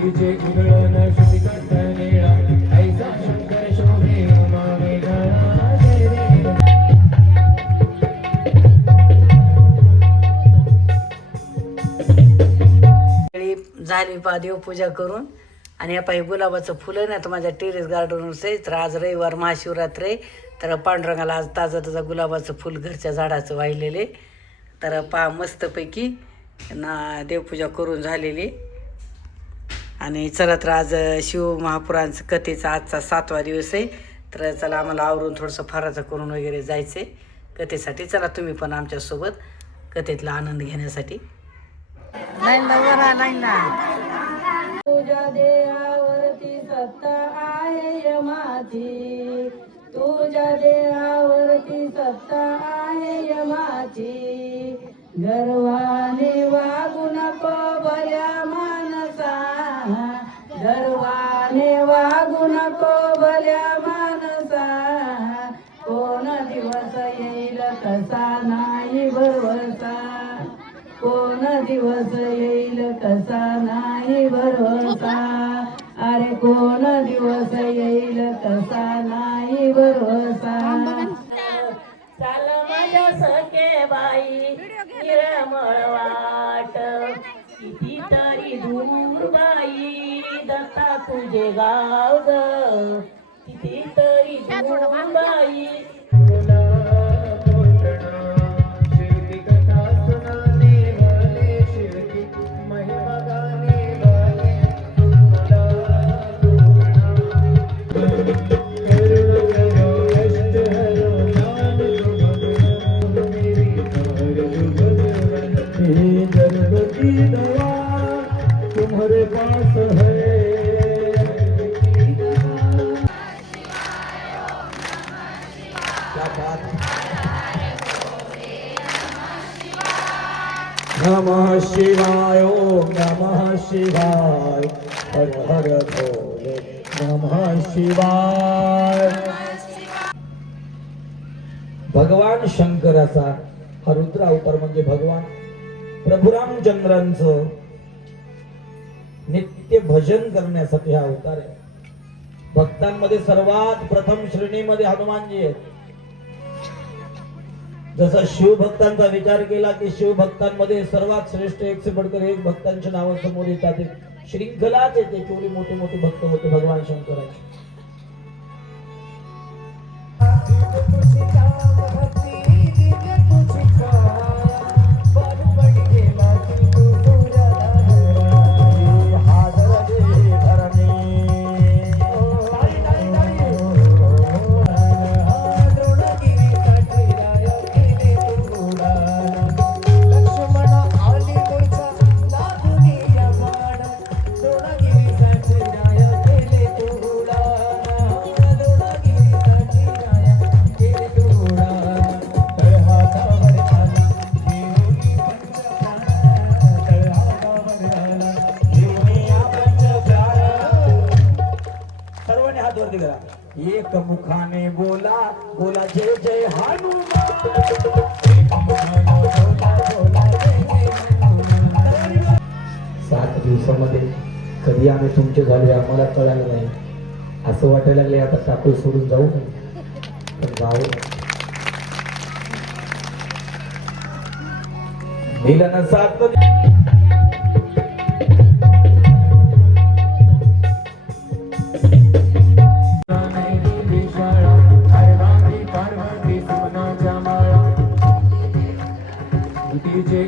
तुझे उधळण श्रुती कंठ निळा ऐसा शंकर शोभे उमा वेगळा जय रे. झाली देवपूजा करून आणि या पायी गुलाबाचं फुलं आहे ना तर माझ्या टेरेस गार्डनवरच आहे. तर आज रविवार महाशिवरात्र आहे तर पांडुरंगाला आज ताजं ताजं गुलाबाचं फुल घरच्या झाडाचं वाहिलेले. तर पहा मस्तपैकी ना देवपूजा करून झालेली. आणि चला तर आज शिव महापुराणचं कथेचा आजचा 7वा दिवस आहे. तर चला आम्हाला आवरून थोडंसं फराचं करून वगैरे जायचं आहे कथेसाठी. चला तुम्ही पण आमच्यासोबत कथेतला आनंद घेण्यासाठी. तुझ्या देहावरती सत्ता आहे यमाची, तुझ्या देहावरती सत्ता आहे यमाची. गर्वाने वागू नको भल्या मानसा, गर्वाने वागू नको भल्या मानसा. कोण दिवस येईल कसा नाही भरवसा, कोण दिवस येईल कसा नाही भरोसा. अरे कोण दिवस येईल कसा नाही भरोसा. चाल माझ्या सखे बाई निरमळ वाट, किती तरी दूर बाई दत्ता तुझे गाव ग, किती तरी दूर बाई. तुम्हारे पास है क्या बात. नमः शिवाय ओम नमः शिवाय हर हर भोले नमः शिवाय. भगवान शंकराचा हा रुद्र अवतार म्हणजे भगवान प्रभू रामचंद्रांचं नित्य भजन करण्यासाठी हा अवतार आहे. भक्तांमध्ये सर्वात प्रथम श्रेणीमध्ये हनुमानजी आहेत. जसा शिवभक्तांचा विचार केला की शिवभक्तांमध्ये सर्वात श्रेष्ठ एक से बढ़कर एक भक्तांची नाव समोर येतात. श्रृंखलाच येते केवढी मोठे मोठे भक्त होते भगवान शंकराचे. एक मुखाने बोला बोला जय जय हनुमान. 7 दिवसामध्ये कधी आम्ही तुमचे झाले आम्हाला कळालं नाही. असं वाटायला लागले आता टाकून सोडून जाऊ पण जाऊ. नीलन 7 तुझे